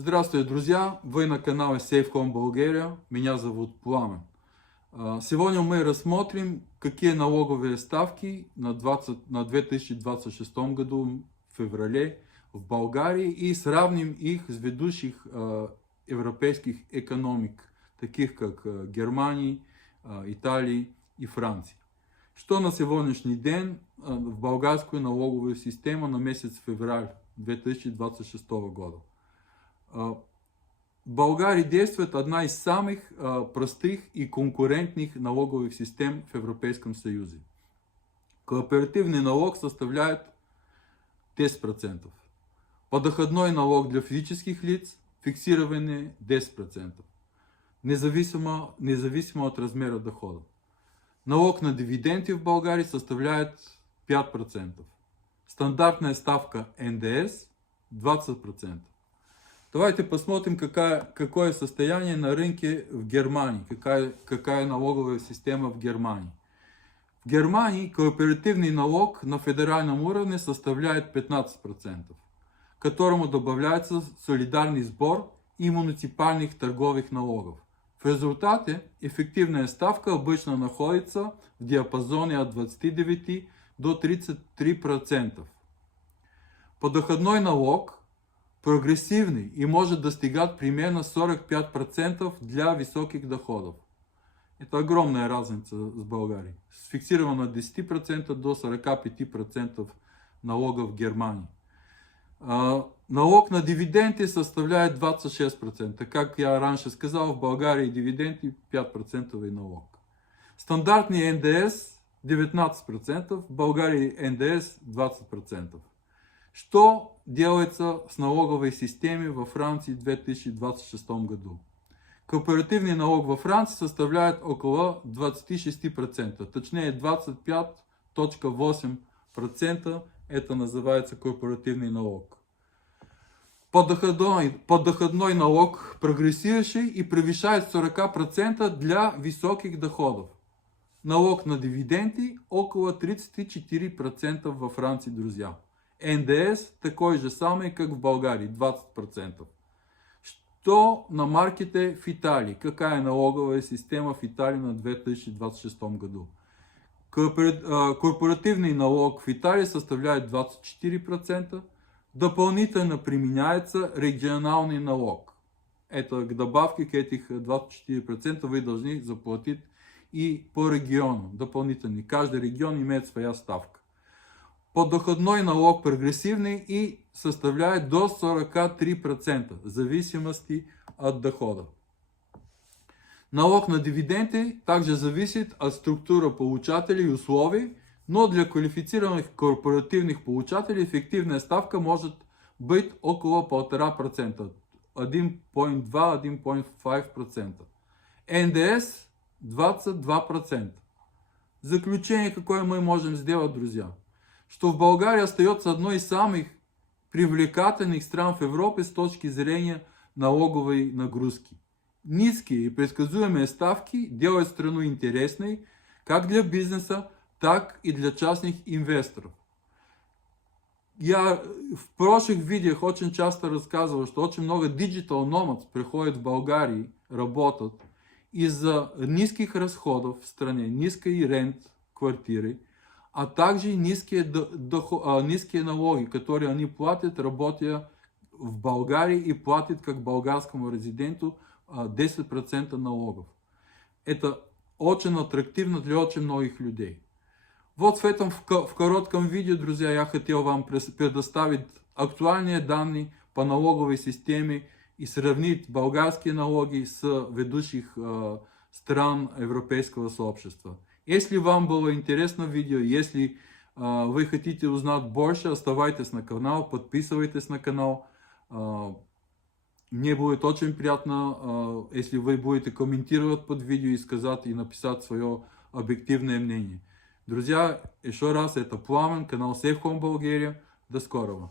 Здравствуйте, друзья! Вы на канале Safe Home Bulgaria. Меня зовут Пламен. Сегодня мы рассмотрим, какие налоговые ставки на 2026 году в феврале в Болгарии и сравним их с ведущих европейских экономик, таких как Германия, Италия и Франция. Что на сегодняшний день в болгарскую налоговую систему на месяц февраль 2026 года? В България действует одна из самых простых и конкурентных налоговых систем в Европейском Союзе. Кооперативный налог составляет 10%. Подоходной налог для физических лиц фиксированный 10%. Независимо от размера дохода. Налог на дивиденды в България составляет 5%. Стандартная ставка НДС 20%. Давайте посмотрим, какое состояние на рынке в Германии, какая налоговая система в Германии. В Германии кооперативный налог на федеральном уровне составляет 15%, к которому добавляется солидарный сбор и муниципальных торговых налогов. В результате эффективная ставка обычно находится в диапазоне от 29 до 33%. Подоходной налог прогрессивный и может достигать примерно 45% для высоких доходов. Это огромная разница с Болгарией. Фиксировано от 10% до 45% налога в Германии. Налог на дивиденды составляет 26%. Как я раньше сказал, в Болгарии дивиденды 5% налог. Стандартный НДС 19%, в Болгарии НДС 20%. Что делается с налоговой системой во Франции в 2026 году? Кооперативный налог во Франции составляет около 26%, точнее 25.8%, это называется корпоративный налог. Подоходной налог прогрессирующий и превышает 40% для высоких доходов. Налог на дивиденды около 34% во Франции, друзья. НДС такой же самый, как в Болгарии, 20%. Что на маркете в Италии? Какая налоговая система в Италии на 2026 году? Корпоративный налог в Италии составляет 24%. Дополнительно применяется региональный налог. Это к добавке к этих 24% вы должны заплатить и по региону дополнительно. Каждый регион имеет своя ставка. Подоходной налог прогрессивный и составляет до 43% в зависимости от дохода. Налог на дивиденды также зависит от структуры получателей и условий, но для квалифицированных корпоративных получателей эффективная ставка может быть около 1,5%, 1,2-1,5%. НДС 22%. Заключение, какое мы можем сделать, друзья? Что в Болгарии остается одной из самых привлекательных стран в Европе с точки зрения налоговой нагрузки. Низкие и предсказуемые ставки делают страну интересной как для бизнеса, так и для частных инвесторов. Я в прошлых видео очень часто рассказывал, что очень много digital nomads приходят в Болгарию, работают из-за низких расходов в стране, низкий рент квартиры, а также низкие налоги, которые они платят, работая в Болгарии, и платят как болгарскому резиденту 10% налогов. Это очень аттрактивно для очень многих людей. Вот в этом в коротком видео, друзья, я хотел вам предоставить актуальные данные по налоговой системе и сравнить болгарские налоги с ведущих стран европейского сообщества. Если вам было интересно видео, если вы хотите узнать больше, оставайтесь на канал, подписывайтесь на канал. Мне будет очень приятно, если вы будете комментировать под видео и написать свое объективное мнение. Друзья, еще раз, это Пламен, канал Safe Home Bulgaria. До скорого.